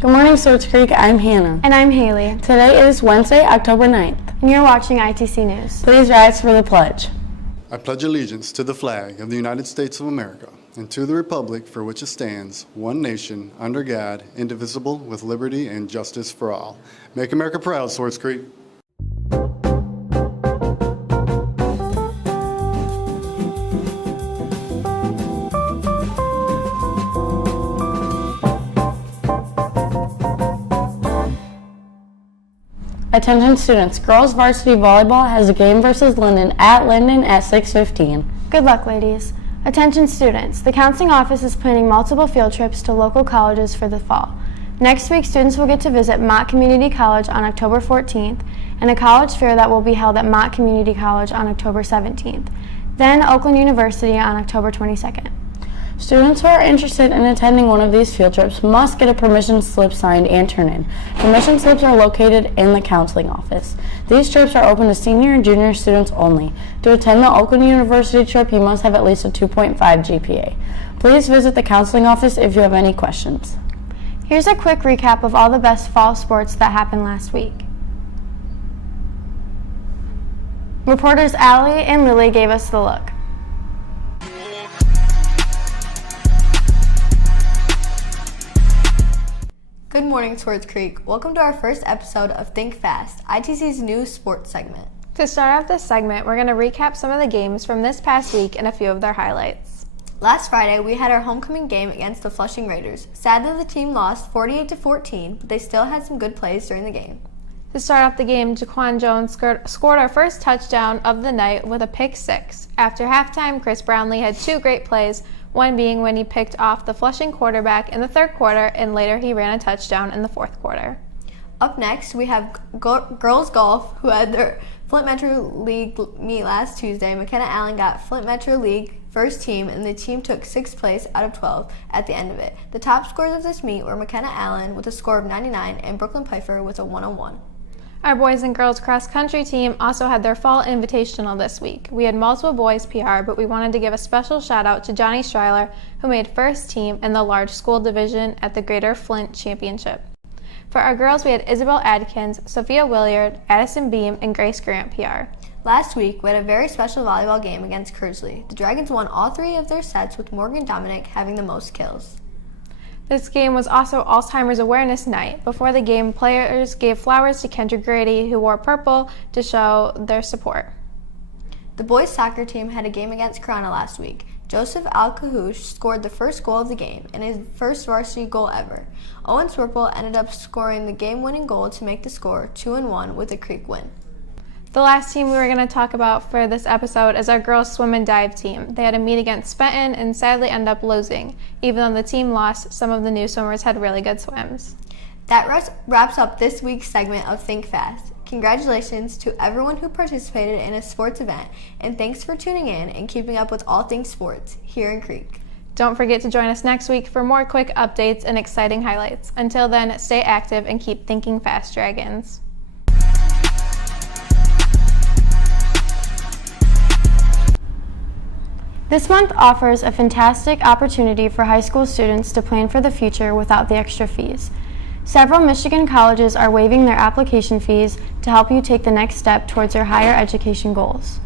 Good morning, Swords Creek. I'm Hannah. And I'm Haley. Today is Wednesday, October 9th. And you're watching ITC News. Please rise for the pledge. I pledge allegiance to the flag of the United States of America and to the republic for which it stands, one nation, under God, indivisible, with liberty and justice for all. Make America proud, Swords Creek. Attention students, girls varsity volleyball has a game versus Linden at 6:15. Good luck, ladies. Attention students, the counseling office is planning multiple field trips to local colleges for the fall. Next week, students will get to visit Mott Community College on October 14th and a college fair that will be held at Mott Community College on October 17th. Then Oakland University on October 22nd. Students who are interested in attending one of these field trips must get a permission slip signed and turned in. Permission slips are located in the counseling office. These trips are open to senior and junior students only. To attend the Oakland University trip, you must have at least a 2.5 GPA. Please visit the counseling office if you have any questions. Here's a quick recap of all the best fall sports that happened last week. Reporters Allie and Lily gave us the look. Good morning, Swords Creek. Welcome to our first episode of Think Fast, ITC's new sports segment. To start off this segment, we're going to recap some of the games from this past week and a few of their highlights. Last Friday, we had our homecoming game against the Flushing Raiders. Sadly, the team lost 48-14, but they still had some good plays during the game. To start off the game, Jaquan Jones scored our first touchdown of the night with a pick six. After halftime, Chris Brownlee had two great plays, one being when he picked off the Flushing quarterback in the third quarter, and later he ran a touchdown in the fourth quarter. Up next, we have girls golf, who had their Flint Metro League meet last Tuesday. McKenna Allen got Flint Metro League first team, and the team took 6th place out of 12 at the end of it. The top scores of this meet were McKenna Allen with a score of 99 and Brooklyn Pfeiffer with a 101. Our boys and girls cross country team also had their fall invitational this week. We had multiple boys PR, but we wanted to give a special shout out to Johnny Schreiler, who made first team in the large school division at the Greater Flint Championship. For our girls, we had Isabel Adkins, Sophia Williard, Addison Beam, and Grace Grant PR. Last week, we had a very special volleyball game against Kearsley. The Dragons won all 3 of their sets, with Morgan Dominic having the most kills. This game was also Alzheimer's Awareness Night. Before the game, players gave flowers to Kendra Grady, who wore purple, to show their support. The boys' soccer team had a game against Corona last week. Joseph Al-Kahoush scored the first goal of the game and his first varsity goal ever. Owen Swerple ended up scoring the game-winning goal to make the score 2-1 with a Creek win. The last team we were going to talk about for this episode is our girls swim and dive team. They had a meet against Fenton and sadly ended up losing. Even though the team lost, some of the new swimmers had really good swims. That wraps up this week's segment of Think Fast. Congratulations to everyone who participated in a sports event, and thanks for tuning in and keeping up with all things sports here in Creek. Don't forget to join us next week for more quick updates and exciting highlights. Until then, stay active and keep thinking fast, Dragons. This month offers a fantastic opportunity for high school students to plan for the future without the extra fees. Several Michigan colleges are waiving their application fees to help you take the next step towards your higher education goals.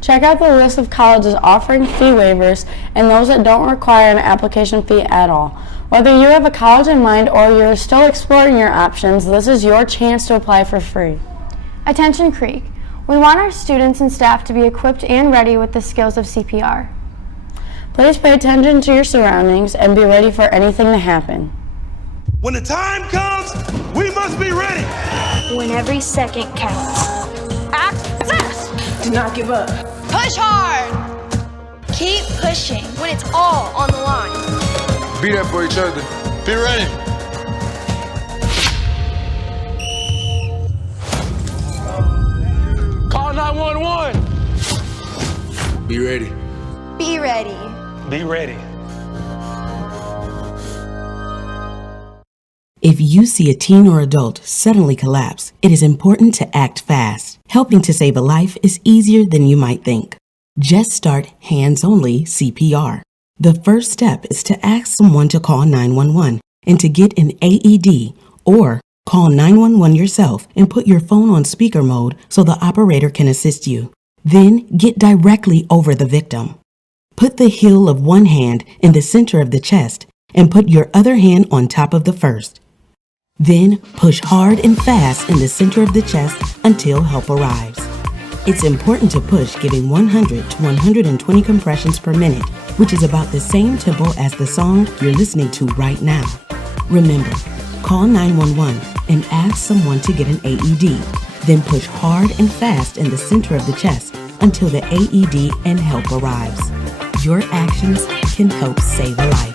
Check out the list of colleges offering fee waivers and those that don't require an application fee at all. Whether you have a college in mind or you're still exploring your options, this is your chance to apply for free. Attention Creek. We want our students and staff to be equipped and ready with the skills of CPR. Please pay attention to your surroundings and be ready for anything to happen. When the time comes, we must be ready. When every second counts. Act fast. Do not give up. Push hard. Keep pushing when it's all on the line. Be there for each other. Be ready. Call 911. Be ready. Be ready. Be ready. If you see a teen or adult suddenly collapse, it is important to act fast. Helping to save a life is easier than you might think. Just start hands-only CPR. The first step is to ask someone to call 911 and to get an AED, or call 911 yourself and put your phone on speaker mode so the operator can assist you. Then get directly over the victim. Put the heel of one hand in the center of the chest and put your other hand on top of the first. Then push hard and fast in the center of the chest until help arrives. It's important to push, giving 100 to 120 compressions per minute, which is about the same tempo as the song you're listening to right now. Remember, call 911 and ask someone to get an AED. Then push hard and fast in the center of the chest until the AED and help arrives. Your actions can help save a life.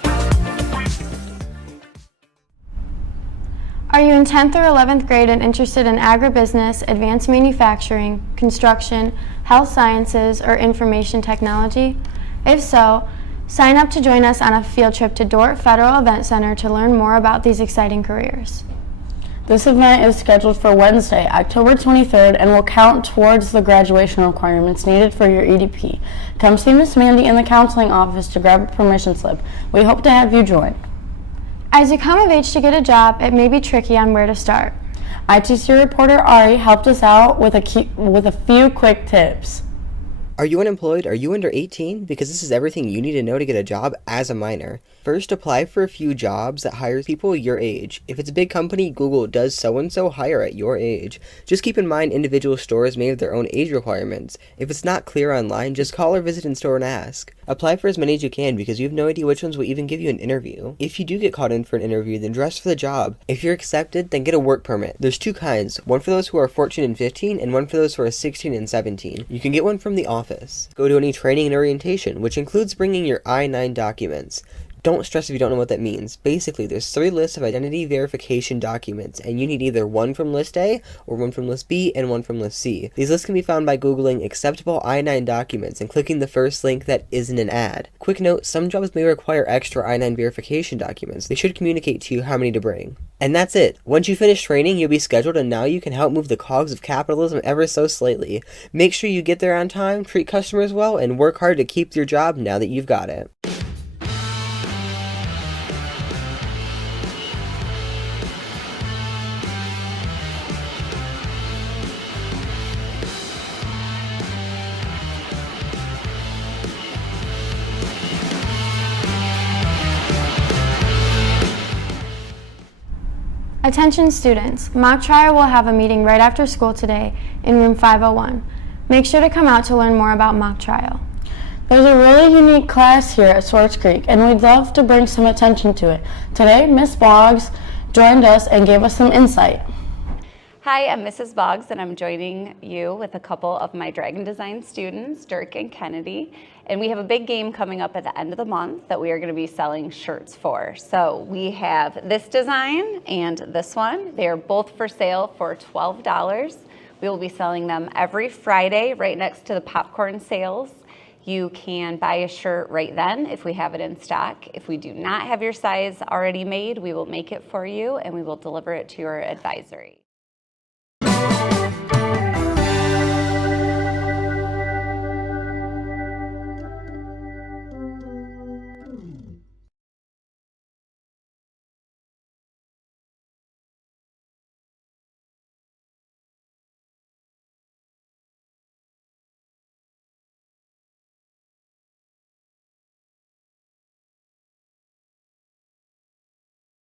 Are you in 10th or 11th grade and interested in agribusiness, advanced manufacturing, construction, health sciences, or information technology? If so, sign up to join us on a field trip to Dordt Federal Event Center to learn more about these exciting careers. This event is scheduled for Wednesday, October 23rd, and will count towards the graduation requirements needed for your EDP. Come see Miss Mandy in the counseling office to grab a permission slip. We hope to have you join. As you come of age to get a job, it may be tricky on where to start. ITC reporter Ari helped us out with a few quick tips. Are you unemployed? Are you under 18? Because this is everything you need to know to get a job as a minor. First, apply for a few jobs that hire people your age. If it's a big company, Google does so-and-so hire at your age. Just keep in mind individual stores may have their own age requirements. If it's not clear online, just call or visit in store and ask. Apply for as many as you can because you have no idea which ones will even give you an interview. If you do get called in for an interview, then dress for the job. If you're accepted, then get a work permit. There's two kinds, one for those who are 14 and 15 and one for those who are 16 and 17. You can get one from the office. Go to any training and orientation, which includes bringing your I-9 documents. Don't stress if you don't know what that means. Basically, there's 3 lists of identity verification documents, and you need either one from List A, or one from List B, and one from List C. These lists can be found by Googling acceptable I-9 documents and clicking the first link that isn't an ad. Quick note, some jobs may require extra I-9 verification documents. They should communicate to you how many to bring. And that's it. Once you finish training, you'll be scheduled, and now you can help move the cogs of capitalism ever so slightly. Make sure you get there on time, treat customers well, and work hard to keep your job now that you've got it. Attention students, mock trial will have a meeting right after school today in room 501. Make sure to come out to learn more about mock trial. There's a really unique class here at Swartz Creek, and we'd love to bring some attention to it. Today, Miss Boggs joined us and gave us some insight. Hi, I'm Mrs. Boggs, and I'm joining you with a couple of my Dragon Design students, Dirk and Kennedy. And we have a big game coming up at the end of the month that we are going to be selling shirts for. So we have this design and this one. They are both for sale for $12. We will be selling them every Friday right next to the popcorn sales. You can buy a shirt right then if we have it in stock. If we do not have your size already made, we will make it for you and we will deliver it to your advisory.